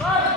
Vai!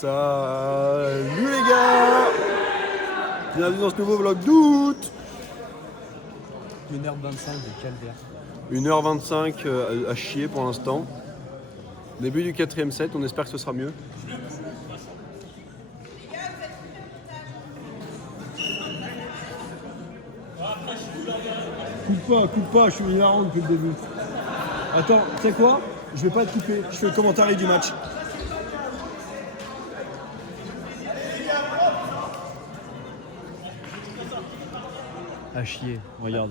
Salut les gars! Bienvenue dans ce nouveau vlog d'août! 1h25 de calvaire. 1h25 à chier pour l'instant. Début du 4ème set, on espère que ce sera mieux. Coupe pas, je suis hilarant depuis le début. Attends, tu sais quoi? Je vais pas te couper, je fais le commentaire du match. À chier, regarde.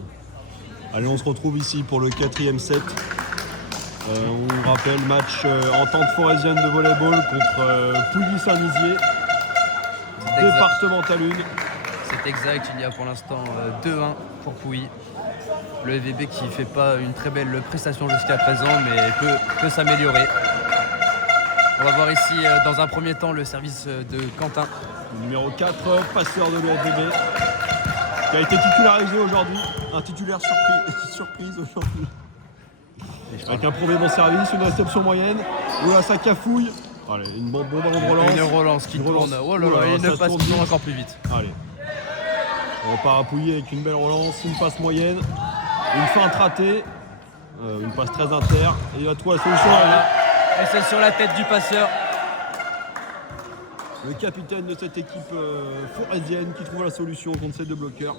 Allez, on se retrouve ici pour le 4ème set. On rappelle match entente forésienne de volleyball contre Pouilly-Saint-Nizier. Départemental 1. C'est exact, il y a pour l'instant 2-1 pour Pouilly. Le EVB qui fait pas une très belle prestation jusqu'à présent, mais peut s'améliorer. On va voir ici dans un premier temps le service de Quentin. Numéro 4, passeur de l'EVB, qui a été titularisé aujourd'hui. Un titulaire surprise aujourd'hui. Avec un premier bon service, une réception moyenne. Oula, ça cafouille. Allez, une bonne relance. Une relance qui tourne. Oh là là, et une passe qui tourne encore plus vite. Allez. On repart à Pouilly avec une belle relance, une passe moyenne, une feinte ratée, une passe très inter. Et il a trouvé la solution. Voilà. Et c'est sur la tête du passeur. Le capitaine de cette équipe forésienne qui trouve la solution contre ces deux bloqueurs.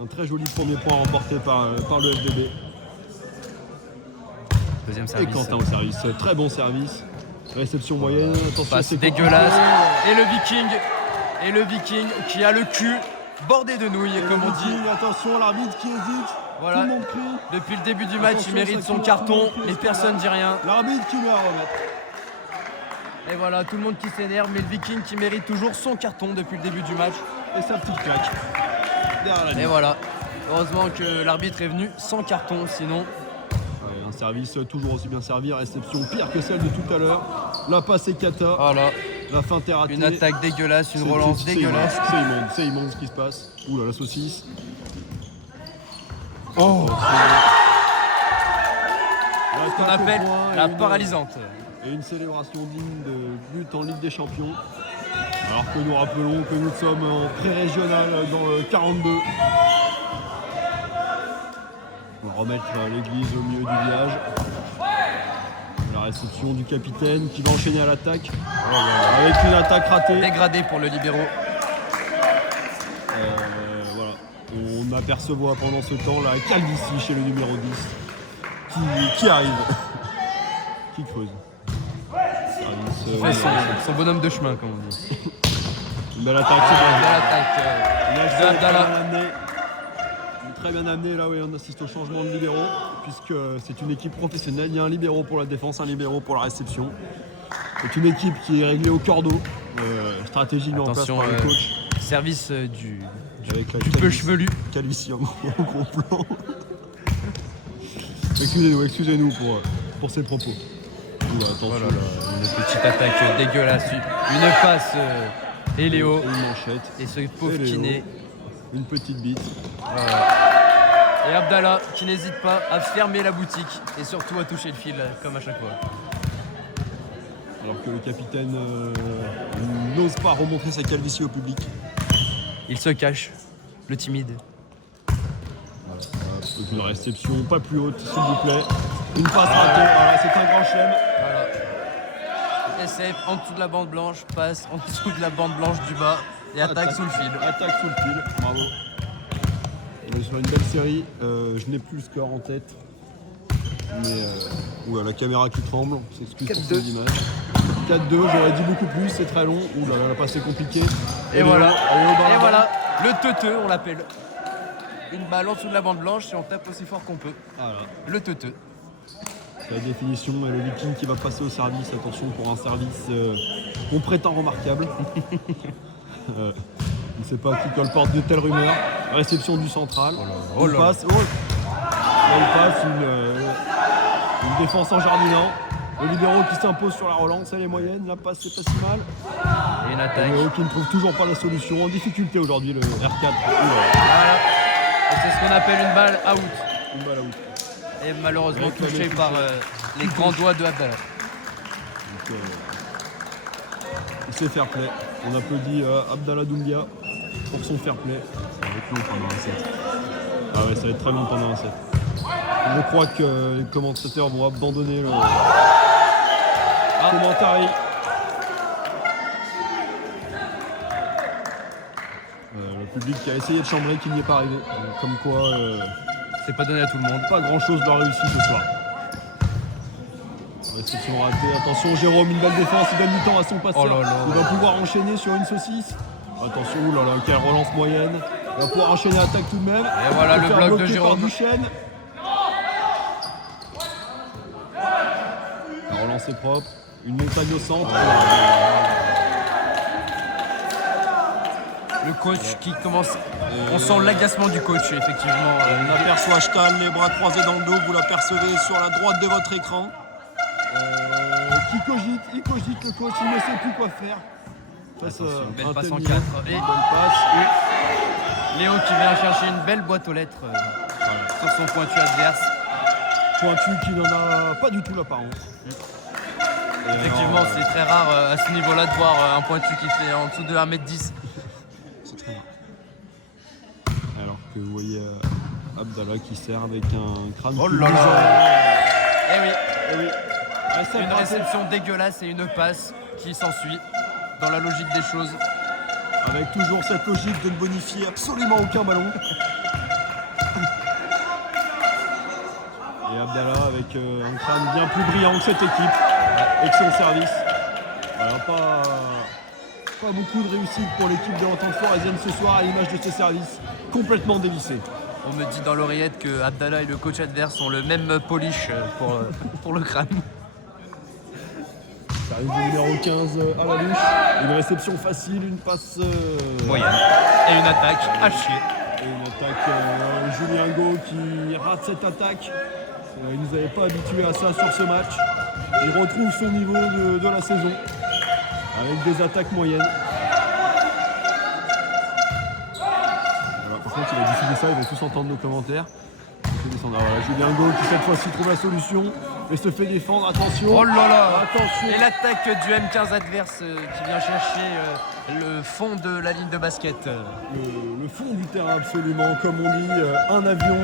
Un très joli premier point remporté par le FDB. Deuxième service. Et Quentin au service. Très bon service. Réception moyenne. Attention, Passe c'est dégueulasse. Et le Viking qui a le cul bordé de nouilles, comme on dit. Attention, l'arbitre qui hésite. Voilà. Tout le monde crie. Depuis le début du match, Attention, il mérite ça son crie, carton, tout le monde crie, mais personne ne dit rien. L'arbitre qui met à remettre. Et voilà, tout le monde qui s'énerve, mais le Viking qui mérite toujours son carton depuis le début du match. Et sa petite claque. Derrière la ligne. Et voilà. Heureusement que l'arbitre est venu sans carton, sinon. Ouais, un service toujours aussi bien servi. Réception pire que celle de tout à l'heure. La passe est cata. Voilà. La feinte est ratée. Une attaque dégueulasse, une relance dégueulasse. C'est immonde ce qui se passe. Ouh là, la saucisse. Oh, Ce qu'on appelle la paralysante. Et une célébration digne de but en Ligue des Champions. Alors que nous rappelons que nous sommes en pré-régional dans le 42. On va remettre l'église au milieu du village. La réception du capitaine qui va enchaîner à l'attaque. Avec une attaque ratée. Dégradé pour le libéraux. Voilà. On apercevoit pendant ce temps la calvitie chez le numéro 10 qui arrive. Qui creuse. Fait son bonhomme de chemin, comme on dit. Une belle attaque. Belle attaque de Abdallah. Très bien amené là où on assiste au changement de libéraux, puisque c'est une équipe professionnelle. Il y a un libéraux pour la défense, un libéraux pour la réception. C'est une équipe qui est réglée au cordeau. Stratégie mise en place par le coach. Service du peu chevelu. Calvitie en gros plan. Excusez-nous pour ces propos. Oula, attention. Oh là là, une petite attaque dégueulasse. Une passe et Léo. Une manchette. Et ce pauvre kiné. Une petite bite. Et Abdallah qui n'hésite pas à fermer la boutique et surtout à toucher le fil comme à chaque fois. Alors que le capitaine n'ose pas remontrer sa calvitie au public. Il se cache, le timide. Voilà. Une réception pas plus haute, s'il vous plaît. Une passe ratée, voilà, c'est un grand chelem. Voilà. SF en dessous de la bande blanche, passe en dessous de la bande blanche du bas et attaque sous le fil. Attaque sous le fil, bravo. On est sur une belle série, je n'ai plus le score en tête. Mais la caméra qui tremble, on s'excuse pour ces images. 4-2, j'aurais dit beaucoup plus, c'est très long. Ouh là là, la passe est compliquée. Et voilà, le teuteux on l'appelle. Une balle en dessous de la bande blanche et on tape aussi fort qu'on peut. Voilà. Le teuteux. C'est la définition, et le Viking qui va passer au service. Attention pour un service qu'on prétend remarquable. Je ne sais pas qui colporte de telles rumeurs. Réception du central. Oh là. Une défense en jardinant. Le libéraux qui s'impose sur la relance, elle est moyenne. La passe, c'est pas si mal. Et une attaque. Le qui ne trouve toujours pas la solution. En difficulté aujourd'hui, le R4. Voilà. Et c'est ce qu'on appelle une balle out. Une balle out. Et malheureusement touché par les grands doigts de Abdallah. c'est fair play. On applaudit Abdallah Doumbia pour son fair play. Ça va être long pendant un set. Ah ouais, ça va être très long pendant un set. Je crois que les commentateurs vont abandonner le commentary. Le public qui a essayé de chambrer, qui n'y est pas arrivé. Donc, comme quoi, c'est pas donné à tout le monde. pas grand chose leur réussi ce soir. Réception ratée. Attention, Jérôme, une belle défense. Il donne du temps à son passeur. Oh là là. Il va pouvoir enchaîner sur une saucisse. Attention, oh là là, quelle relance moyenne. Il va pouvoir enchaîner l'attaque tout de même. Et voilà le bloc de Jérôme. Duchesne. La relance est propre. Une montagne au centre. Le coach qui commence. On sent l'agacement du coach, effectivement. On aperçoit Stahl, les bras croisés dans le dos. Vous l'apercevez sur la droite de votre écran. Il cogite le coach, il ne sait plus quoi faire. Belle passe en 4. Et bonne passe. Léo qui vient chercher une belle boîte aux lettres sur son pointu adverse. Pointu qui n'en a pas du tout l'apparence. Effectivement, c'est très rare à ce niveau-là de voir un pointu qui fait en dessous de 1m10. C'est très rare. Alors que vous voyez Abdallah qui sert avec un crâne. Oh là là. Eh oui. Eh oui. Une réception dégueulasse et une passe qui s'ensuit dans la logique des choses. Avec toujours cette logique de ne bonifier absolument aucun ballon. Et Abdallah avec un crâne bien plus brillant que cette équipe. Avec son service. Alors, pas beaucoup de réussite pour l'équipe de l'Entente Foraisienne ce soir à l'image de ses services. Complètement dévissés. On me dit dans l'oreillette que Abdallah et le coach adverse ont le même polish pour le crâne. Ça arrive au numéro 15 à la louche. Une réception facile, une passe moyenne. Et une attaque à chier. Et une attaque Julien Go qui rate cette attaque. Il ne nous avait pas habitués à ça sur ce match. Il retrouve son niveau de la saison avec des attaques moyennes. Alors, par contre, il a diffusé ça, ils vont tous entendre nos commentaires. Voilà, Julien Go qui cette fois-ci trouve la solution et se fait défendre. Attention. Oh là là. Attention. Et l'attaque du M15 adverse qui vient chercher le fond de la ligne de basket. Le fond du terrain absolument, comme on dit, un avion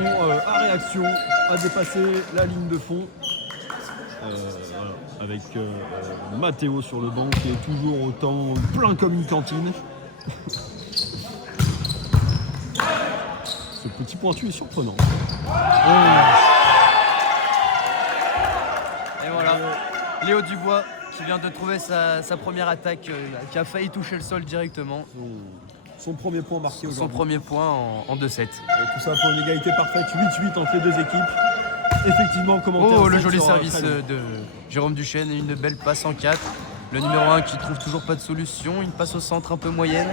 à réaction a dépassé la ligne de fond. Voilà, avec Mathéo sur le banc qui est toujours autant plein comme une cantine. Ce petit pointu est surprenant. Et voilà, Léo Dubois qui vient de trouver sa première attaque, qui a failli toucher le sol directement. Son premier point marqué aujourd'hui. Son premier point en 2-7. Et tout ça pour une égalité parfaite, 8-8 entre les deux équipes. Effectivement, commentaire. Oh, le joli service de Jérôme Duchesne et une belle passe en 4. Le numéro 1 qui trouve toujours pas de solution, une passe au centre un peu moyenne.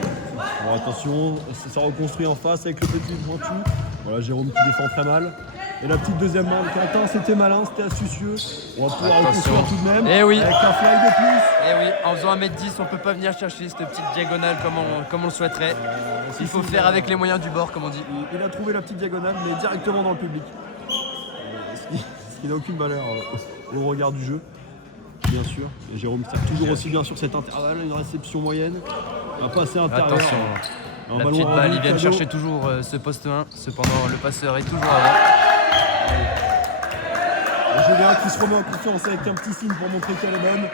Alors attention, ça reconstruit en face avec le petit pointu. Voilà, Jérôme qui défend très mal. Et la petite deuxième main de Quentin, c'était malin, c'était astucieux. On va pouvoir reconstruire tout de même. Et oui. Avec un fly de plus. Et oui, en faisant 1m10, on peut pas venir chercher cette petite diagonale comme on le souhaiterait. Il faut faire avec les moyens du bord, comme on dit. Il a trouvé la petite diagonale, mais directement dans le public. Ce qui n'a aucune valeur au regard du jeu. Bien sûr, et Jérôme sert toujours aussi bien sur cet intervalle, une réception moyenne, un passé intérieur. Attention, la petite balle, ils viennent chercher toujours ce poste 1, cependant le passeur est toujours avant. Et Julien qui se remet en confiance avec un petit signe pour montrer qu'elle est bonne.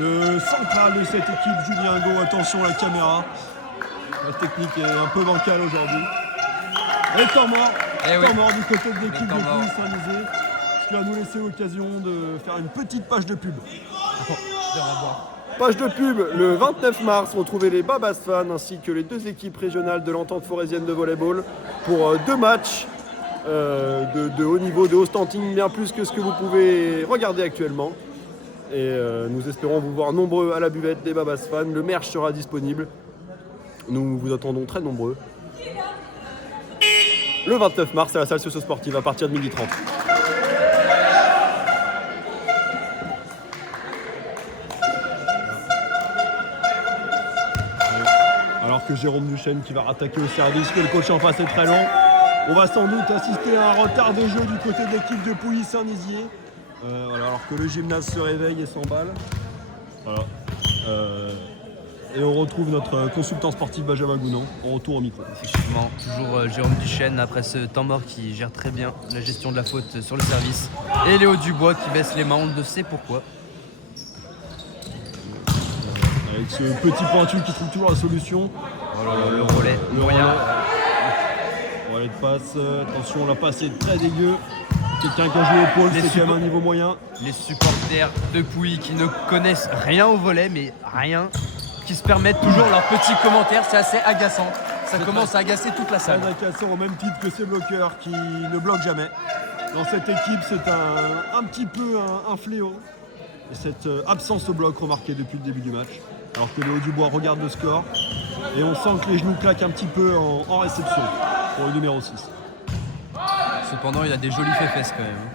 Le central de cette équipe, Julien Go, attention la caméra. La technique est un peu bancale aujourd'hui. Et temps mort, temps mort du côté de l'équipe de Pouilly Saint-Nizier. Qui va nous laisser l'occasion de faire une petite page de pub. Page de pub, le 29 mars, retrouvez les Babas Fans ainsi que les deux équipes régionales de l'Entente Foraisienne de volleyball pour 2 matchs de haut niveau, de haut standing, bien plus que ce que vous pouvez regarder actuellement. Et nous espérons vous voir nombreux à la buvette des Babas Fans. Le merch sera disponible. Nous vous attendons très nombreux. Le 29 mars à la salle socio-sportive à partir de 12h30. Alors que Jérôme Duchesne qui va rattaquer au service, que le coach en face est très long. On va sans doute assister à un retard de jeu du côté de l'équipe de Pouilly Saint-Nizier. Voilà, alors que le gymnase se réveille et s'emballe. Voilà. Et on retrouve notre consultant sportif Benjamin Gounon en retour au micro. Effectivement, toujours Jérôme Duchesne après ce temps mort qui gère très bien la gestion de la faute sur le service. Et Léo Dubois qui baisse les mains, on ne sait pourquoi. Avec ce petit pointu qui trouve toujours la solution. Voilà, le relais, moyen. Relais de passe, attention, la passe est très dégueu. Quelqu'un qui a joué au pôle, c'est quand même un niveau moyen. Les supporters de Pouilly qui ne connaissent rien au volet, mais rien, qui se permettent toujours leurs petits commentaires, c'est assez agaçant. Ça commence à agacer toute la salle. Un agaçant au même titre que ces bloqueurs qui ne bloquent jamais. Dans cette équipe, c'est un petit peu un fléau. Et cette absence au bloc remarquée depuis le début du match. Alors que Léo Dubois regarde le score. Et on sent que les genoux claquent un petit peu en réception pour le numéro 6. Cependant, il a des jolies fesses quand même.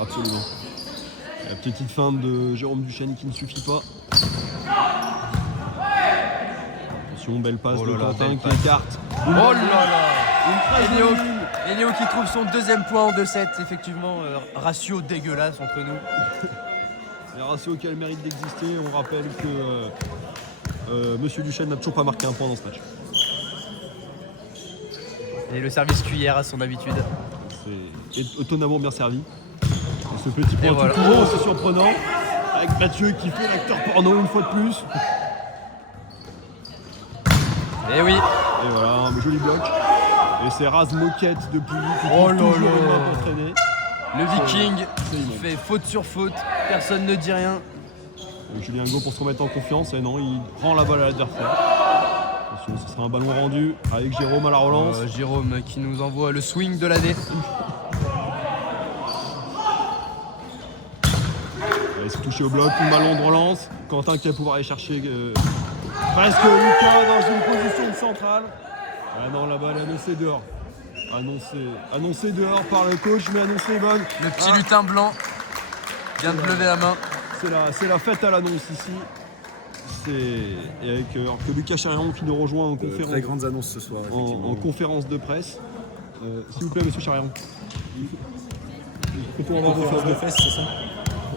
Absolument. La petite feinte de Jérôme Duchesne qui ne suffit pas. Attention, belle passe de Quentin qui écarte. Oh là là! Et Léo qui trouve son deuxième point en 2-7. Effectivement, ratio dégueulasse entre nous. Les ratios qui a le mérite d'exister. On rappelle que Monsieur Duchesne n'a toujours pas marqué un point dans ce match. Et le service cuillère à son habitude. C'est étonnamment bien servi. Et ce petit point voilà. tout haut, c'est surprenant. Avec Mathieu qui fait l'acteur porno une fois de plus. Et oui. Et voilà, un joli bloc. Et c'est Raz Moquette de Pouilly qui Oh trouve là toujours là. une main pour traîner. Le Viking c'est qui immense. fait faute sur faute. Personne ne dit rien. Julien Go pour se remettre en confiance. Et non, il rend la balle à l'adversaire. Attention, ce sera un ballon rendu avec Jérôme à la relance. Jérôme qui nous envoie le swing de l'année. Il s'est touché au bloc, un ballon de relance. Quentin qui va pouvoir aller chercher presque Lucas dans une position de centrale. Ah non, la balle est annoncée dehors. Annoncée dehors par le coach, mais annoncée bonne. Le petit lutin blanc vient de lever la main. C'est la fête à l'annonce ici. Et avec alors que Lucas Charion qui nous rejoint en conférence. Très grandes annonces ce soir. En conférence de presse. S'il vous plaît, monsieur Charion. Peut-on avoir vos Conférence de fesses, c'est ça?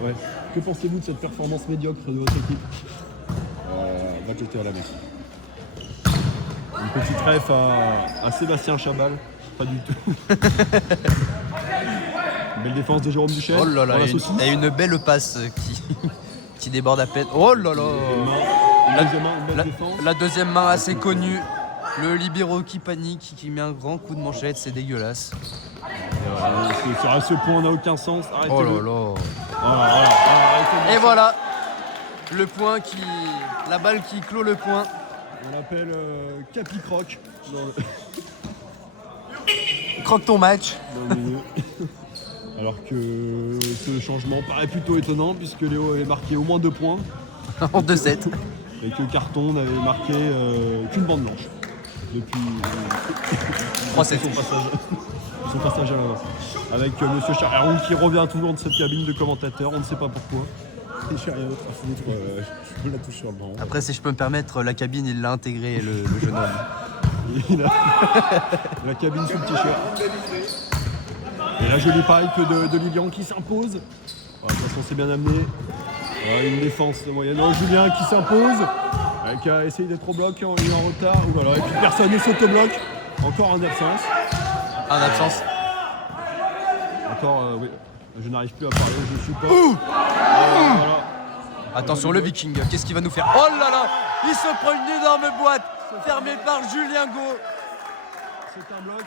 Ouais. Que pensez-vous de cette performance médiocre de votre équipe? Va jeter à la mer. Une petite ref à Sébastien Chabal. Pas du tout. Belle défense de Jérôme Duchesne. Oh là là, dans la et saucisse. une belle passe qui déborde à peine. Oh là là. Une deuxième main, une belle défense. La deuxième main assez connue. Le libéro qui panique, qui met un grand coup de manchette, c'est dégueulasse. À ce point n'a aucun sens. Arrêtez-le. Oh là là. Voilà, arrêtez-le. Et voilà, le point la balle qui clôt le point. On l'appelle Capi Croc dans Croque ton match. le milieu. Alors que ce changement paraît plutôt étonnant puisque Léo avait marqué au moins 2 points En 2-7. et que Carton n'avait marqué qu'une bande blanche depuis 3-7. son passage à l'avance. Avec Monsieur Charion qui revient toujours de cette cabine de commentateur, on ne sait pas pourquoi. Et j'ai rien d'autre à foutre. Je la touche sur le banc. Après, si je peux me permettre, la cabine, il l'a intégré, le jeune homme. Il a la cabine sous le t-shirt. Et la jolie pipe de Lilian qui s'impose. De toute façon, c'est bien amené. Voilà, une défense moyenne. Julien qui s'impose. Qui a essayé d'être au bloc, il est en retard. Voilà. Et puis personne ne s'auto-bloque. Encore en absence. En absence. Encore, oui. Je n'arrive plus à parler, je suis pas. Voilà. Attention, le Viking, qu'est-ce qu'il va nous faire? Oh là là, il se prend une énorme boîte fermée par Julien Go. C'est un bloc.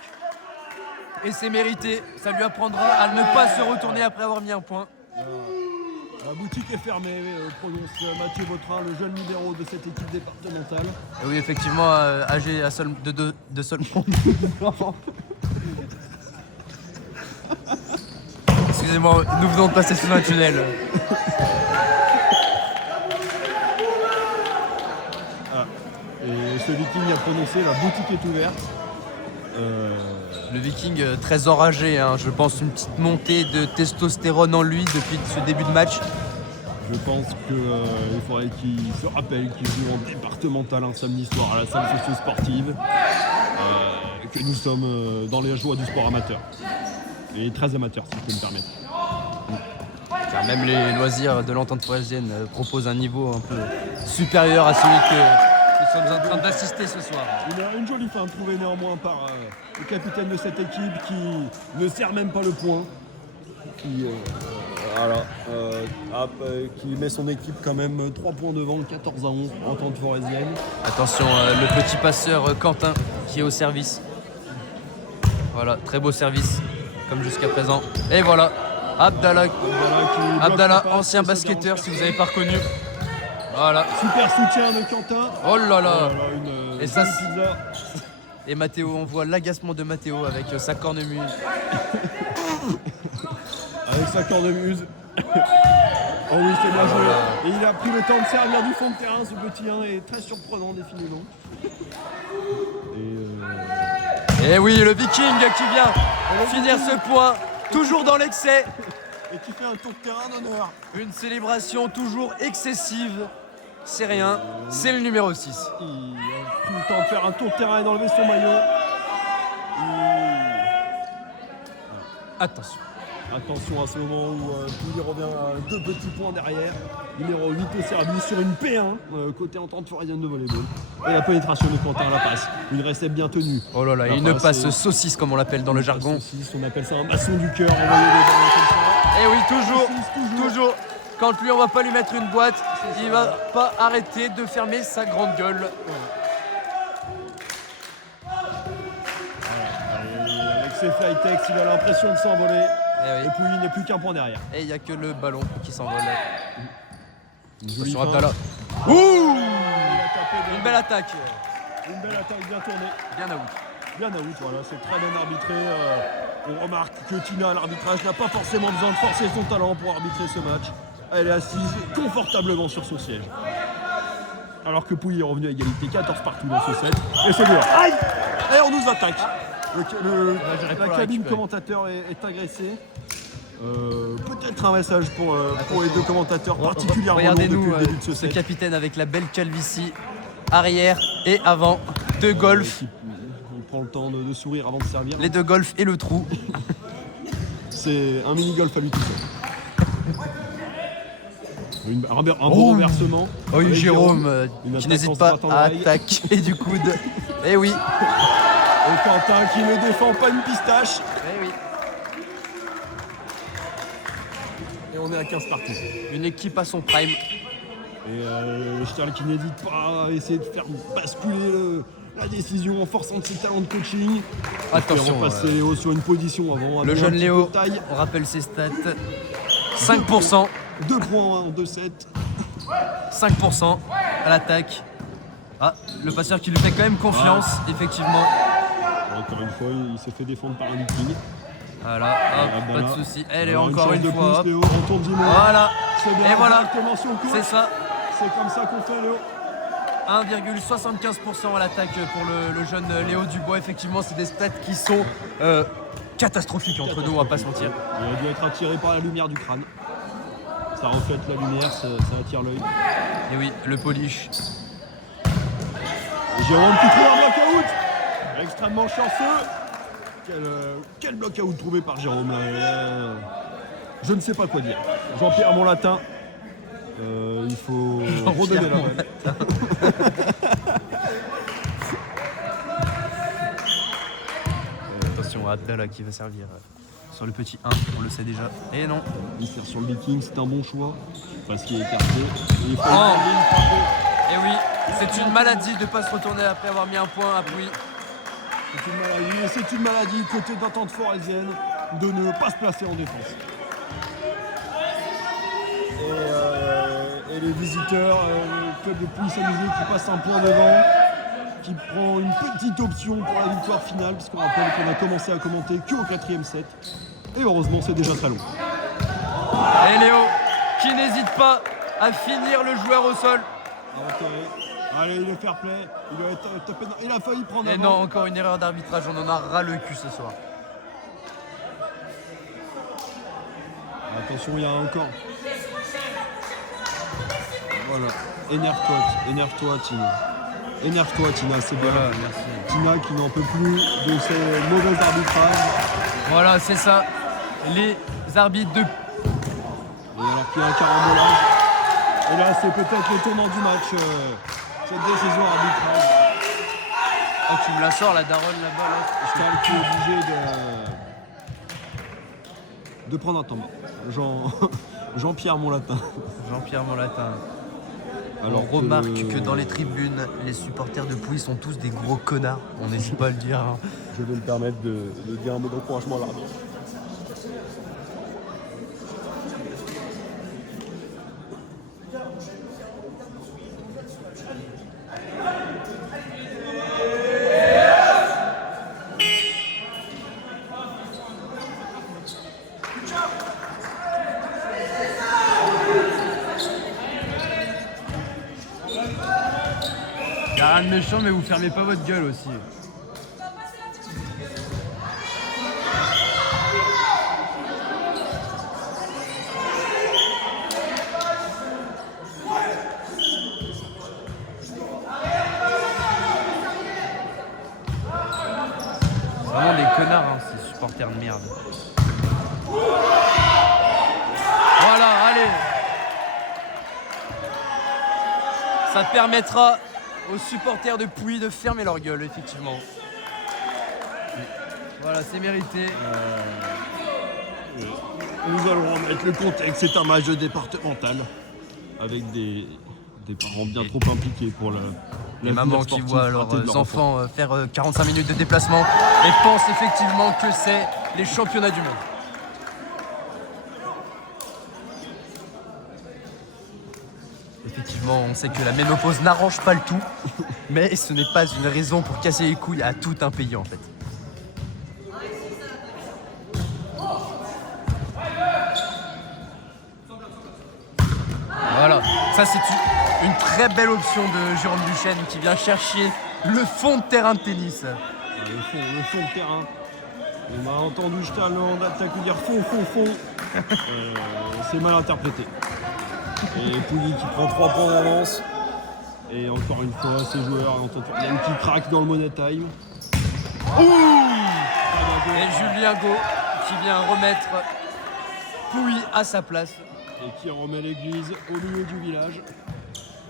Et c'est mérité, ça lui apprendra à ne pas se retourner après avoir mis un point. La boutique est fermée, prononce Mathieu Vautrin, le jeune libéro de cette équipe départementale. Et oui, effectivement, âgé à de seulement. Excusez-moi, nous venons de passer sous un tunnel. Et ce Viking a prononcé la boutique est ouverte. Le Viking très enragé, hein. Je pense une petite montée de testostérone en lui depuis ce début de match. Je pense qu'il faudrait qu'il se rappelle qu'il joue en départemental un samedi soir à la salle socio-sportive. Que nous sommes dans les joies du sport amateur. Et très amateur, si je peux me permettre. Car même les loisirs de l'Entente Foraisienne proposent un niveau un peu supérieur à celui que nous sommes en train d'assister ce soir. Une jolie fin trouvée néanmoins par le capitaine de cette équipe qui ne sert même pas le point. Qui, qui met son équipe quand même 3 points devant, 14 à 11 Entente Foraisienne. Attention, le petit passeur Quentin qui est au service. Voilà, très beau service, comme jusqu'à présent. Et voilà, Abdallah, ancien basketteur, si vous n'avez pas reconnu. Voilà. Super soutien de Quentin. Oh là là. Une Et ça, jolie pizza. Et Mathéo, on voit l'agacement de Mathéo avec sa cornemuse. Avec sa cornemuse. Oh oui, c'est bien joué. Et il a pris le temps de servir du fond de terrain, ce petit 1 est très surprenant définitivement. Et oui, le Viking qui vient finir ce point, toujours dans l'excès. Et qui fait un tour de terrain d'honneur. Une célébration toujours excessive. C'est rien, c'est le numéro 6. Il a pris le temps de faire un tour de terrain et d'enlever son maillot. Attention. Attention à ce moment où il revient à 2 petits points derrière. Numéro 8 au service sur une P1, côté Entente Foraisienne de volleyball. Et la pénétration de Quentin à la passe. Une récepte bien tenue. Oh là là, une passe saucisse comme on l'appelle dans le jargon. Saucisse, on appelle ça un maçon du cœur. Envoyer des ballons comme ça. Et oui, toujours. Quand lui, on va pas lui mettre une boîte, il va pas arrêter de fermer sa grande gueule. Avec ses flytex, il a l'impression de s'envoler. Et puis il n'est plus qu'un point derrière. Et il n'y a que le ballon qui s'envole. Sur Abdallah. Ouh, Une belle attaque. Une belle attaque bien tournée. Bien out. Bien out, voilà, c'est très bien arbitré. On remarque que Tina, à l'arbitrage, n'a pas forcément besoin de forcer son talent pour arbitrer ce match. Elle est assise confortablement sur son siège. Alors que Pouilly est revenu à égalité, 14 partout dans ce set. Et c'est dehors. Aïe! Et on nous attaque. La cabine commentateur est agressée. Peut-être un message pour les deux commentateurs particulièrement Regardez-nous depuis le début de ce ce set. capitaine avec la belle calvitie, arrière et avant, deux golfs. Il prend le temps de sourire avant de servir. Les deux golfs et le trou. C'est un mini-golf à lui tout seul. Un bon renversement. Oh oui, avec Jérôme Une qui attaque n'hésite en pas se battant à l'oreille. attaquer du coude. Eh oui. Et Quentin qui ne défend pas une pistache. Eh oui. Et on est à 15 partout. Une équipe à son prime. Et Charles qui n'hésite pas à essayer de faire basculer la décision en forçant de ses talents de coaching. Attention. On passe Léo sur une position avant. Le avec jeune un petit Léo, peu de taille. on rappelle ses stats. 5%. 2 points en 2 sets. 5% à l'attaque. Ah, le passeur qui lui fait quand même confiance, effectivement. Encore une fois, il s'est fait défendre par un viking. Voilà, hop, pas de souci. Elle est encore chance une de fois. plus, Hop. Léo, retourne Dimon. Voilà. C'est bien, Et voilà. directement sur le coach. C'est ça. C'est comme ça qu'on fait, Léo. 1,75% à l'attaque pour le jeune Léo Dubois. Effectivement, c'est des stats qui sont catastrophiques entre nous, on va pas se mentir. Il a dû être attiré par la lumière du crâne. Ça reflète la lumière, ça attire l'œil. Et oui, le polish. Jérôme qui trouve un bloc-out. Extrêmement chanceux. Quel bloc-out trouvé par Jérôme là. Je ne sais pas quoi dire. Jean-Pierre Monlatin. Il faut redonner la balle. Attention à Abdallah qui va servir sur le petit 1, on le sait déjà. Et non. Il tire sur le Viking, c'est un bon choix. Parce qu'il est écarté. Et il faut Et oui, c'est une maladie de ne pas se retourner après avoir mis un point à Pouilly. C'est une maladie côté d'Entente Foraisienne de ne pas se placer en défense. Et les visiteurs, le club de Pouilly-Saint-Musée qui passe un point devant, qui prend une petite option pour la victoire finale, puisqu'on rappelle qu'on a commencé à commenter qu'au 4e set. Et heureusement, c'est déjà très long. Et Léo qui n'hésite pas à finir le joueur au sol. Allez, il est fair play. Il a failli prendre Et avant. non, encore une erreur d'arbitrage, on en a ras le cul ce soir. Attention, il y a encore. Voilà. Énerve-toi, Tina. Énerve-toi, Tina, c'est bien. Voilà, merci. Tina qui n'en peut plus de ces mauvais arbitrages. Voilà, c'est ça. Les arbitres de... Et qu'il y a un carambolage. Et là, c'est peut-être le tournant du match. Cette décision arbitrale. Oh, tu me la sors, la daronne là-bas. Là. Stahl qui est obligé de prendre un temps mort. Jean-Pierre Monlatin. Jean-Pierre Monlatin. Alors on remarque que dans les tribunes, les supporters de Pouilly sont tous des gros connards. On n'hésite pas à le dire. Hein. Je vais me permettre de dire un mot d'encouragement à l'arbitre. Y'a rien de méchant, mais vous fermez pas votre gueule aussi. C'est vraiment des connards, hein, ces supporters de merde. Voilà, allez. Ça permettra aux supporters de Pouilly de fermer leur gueule, effectivement. Voilà, c'est mérité. Nous allons remettre le contexte. C'est un match de départemental avec des parents bien trop impliqués pour les mamans qui voient leurs enfants faire 45 minutes de déplacement et pensent effectivement que c'est les championnats du monde. Effectivement, on sait que la ménopause n'arrange pas le tout, mais ce n'est pas une raison pour casser les couilles à tout un pays en fait. Voilà, ça c'est une très belle option de Jérôme Duchesne qui vient chercher le fond de terrain de tennis. Le fond de terrain. On a entendu Stahl en attaque dire fond. C'est mal interprété. Et Pouilly qui prend 3 points d'avance. Et encore une fois, ces joueurs, il y a une qui craque dans le Money Time. Et Julien Gault qui vient remettre Pouilly à sa place. Et qui remet l'église au milieu du village.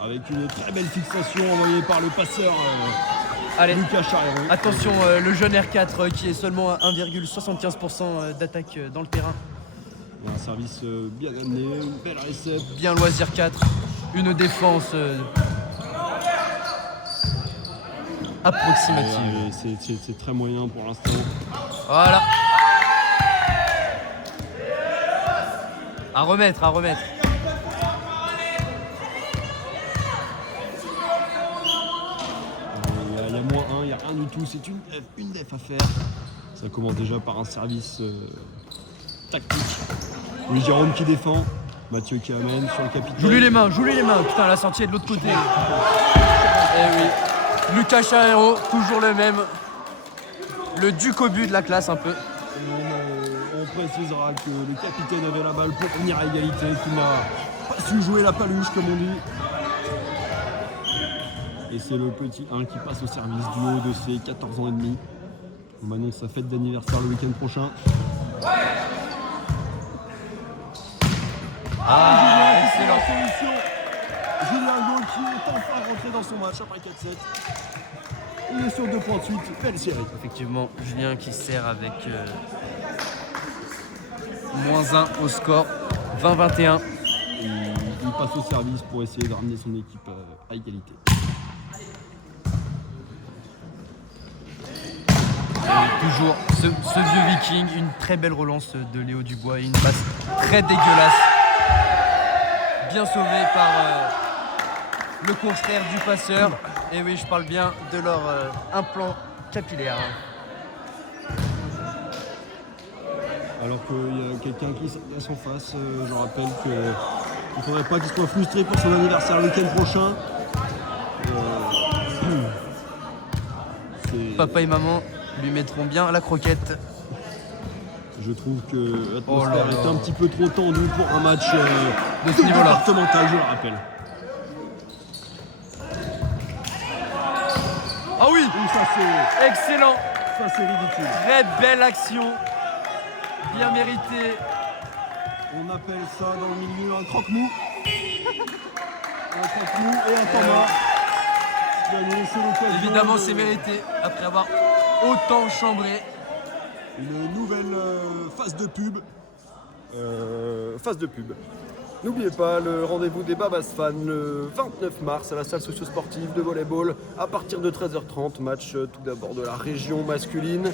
Avec une très belle fixation envoyée par le passeur Allez, Lucas Charrero. Attention, le jeune R4 qui est seulement à 1,75% d'attaque dans le terrain. Un service bien amené, une belle récepte. Bien loisir 4, une défense approximative. C'est très moyen pour l'instant. Voilà. À remettre. Il y a moins 1, il n'y a rien du tout. C'est une def à faire. Ça commence déjà par un service tactique. Louis Jérôme qui défend. Mathieu qui amène sur le capitaine. Joue-lui les mains. Putain, la sortie est de l'autre côté. Eh oui. Lucas Charrero, toujours le même. Le duc au but de la classe un peu. On précisera que le capitaine avait la balle pour venir à égalité, qui n'a pas su jouer la paluche comme on dit. Et c'est le petit 1 qui passe au service du haut de ses 14 ans et demi. On m'annonce sa fête d'anniversaire le week-end prochain. Excellent. Solution. Julien Gault qui est enfin rentré dans son match après 4-7. Il est sur 2 points de suite, belle série. Effectivement, Julien qui sert avec -1 au score, 20-21. Il passe au service pour essayer de ramener son équipe à égalité. Toujours ce vieux Viking, une très belle relance de Léo Dubois et une passe très dégueulasse. Bien sauvée par le confrère du passeur. Et oui, je parle bien de leur implant capillaire. Alors qu'il y a quelqu'un qui s'adresse en face, je rappelle qu'il ne faudrait pas qu'il soit frustré pour son anniversaire le week-end prochain. Papa et maman lui mettront bien la croquette. Je trouve que l'atmosphère est un petit peu trop tendue pour un match de ce niveau-là. Départemental, je le rappelle. Ah oui, Ça c'est excellent. ridicule. Très belle action. Bien méritée On appelle ça dans le milieu un croque-mou. Un croque-mou et un temps mort. Qui va nous laisser l'occasion Évidemment, de- c'est mérité après avoir autant chambré. Une nouvelle phase de pub. Phase de pub. N'oubliez pas le rendez-vous des Babas Fans le 29 mars à la salle socio-sportive de volleyball à partir de 13h30. Match tout d'abord de la région masculine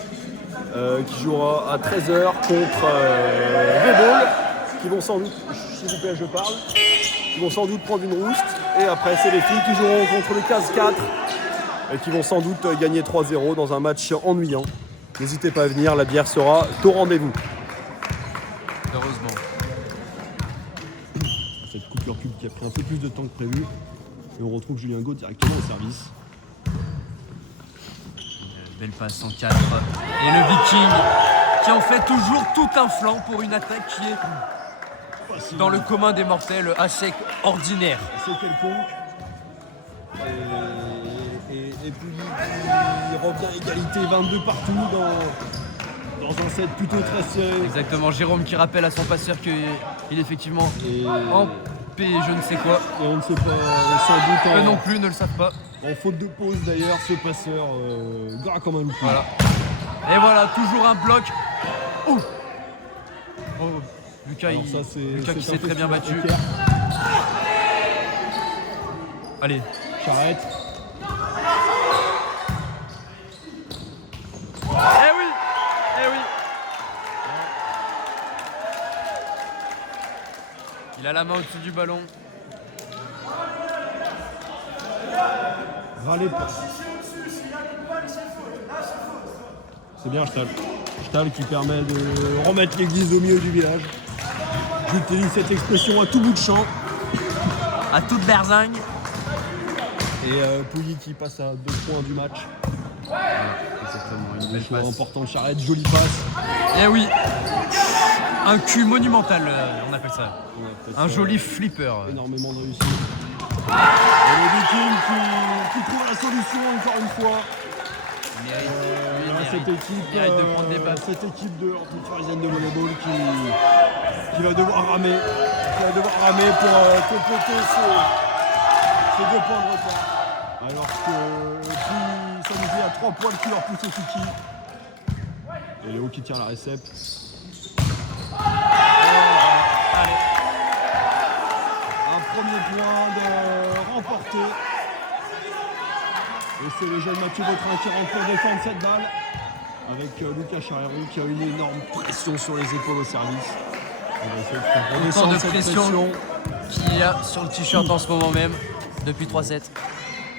qui jouera à 13h contre V-Ball qui vont sans doute, s'il vous plaît je parle, qui vont sans doute prendre une rouste. Et après c'est les filles qui joueront contre le 15-4 et qui vont sans doute gagner 3-0 dans un match ennuyant. N'hésitez pas à venir, la bière sera au rendez-vous. Heureusement. Cette coupure pub qui a pris un peu plus de temps que prévu. Et on retrouve Julien Gaud directement au service. Belle passe en 4. Et le Viking qui en fait toujours tout un flanc pour une attaque qui est dans le commun des mortels assez ordinaire. C'est quelconque. Et puis il revient à égalité 22 partout dans un set plutôt très serré. Exactement, Jérôme qui rappelle à son passeur qu'il est effectivement Et, en P je ne sais quoi. et on ne sait pas, sans doute Eux non plus ne le savent pas. en faute de pause d'ailleurs, ce passeur gras comme un loup. Voilà. Et voilà, toujours un bloc. Oh, oh Lucas, Alors il- ça, c'est Lucas qui c'est s'est un très bien battu. festival Allez, poker. Charrette. eh oui, eh oui. Il a la main au-dessus du ballon. Râlez pas. C'est bien Stahl. Stahl qui permet de remettre l'église au milieu du village. J'utilise cette expression à tout bout de champ. À toute berzingue. Et Pouilly qui passe à 2 points du match. Exactement, une Un belle choix passe. important de Charrette, jolie passe. Eh oui, un cul monumental, on appelle ça. Un joli flipper. Énormément de réussite. Et le Viking qui trouve la solution encore une fois. Cette équipe, mérite de prendre des balles. cette équipe de l'Entente parisienne de volleyball qui va devoir ramer. Qui va devoir ramer pour compléter ces 2 points de retard. Alors que puis ça nous fait à 3 points de qui leur pousse au Kiki. Et Léo qui tire la récep. Un premier point de remporté. Et c'est le jeune Mathieu Vautrin qui rentre pour défendre cette balle. Avec Lucas Charreron qui a une énorme pression sur les épaules au service. On va essayer de faire Autant redescendre de cette pression qu'il y a sur le t-shirt en ce moment même, depuis 3-7.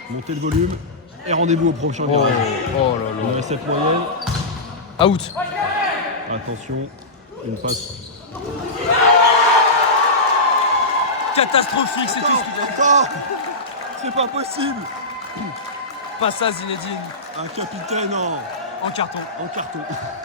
Monter le volume. Et rendez-vous au prochain virage. Oh là On a cette moyenne. Out. Attention, une passe. Catastrophique, c'est tout ce qu'il a. Attends, c'est pas possible. Pas ça, Zinedine. Un capitaine En carton. en carton.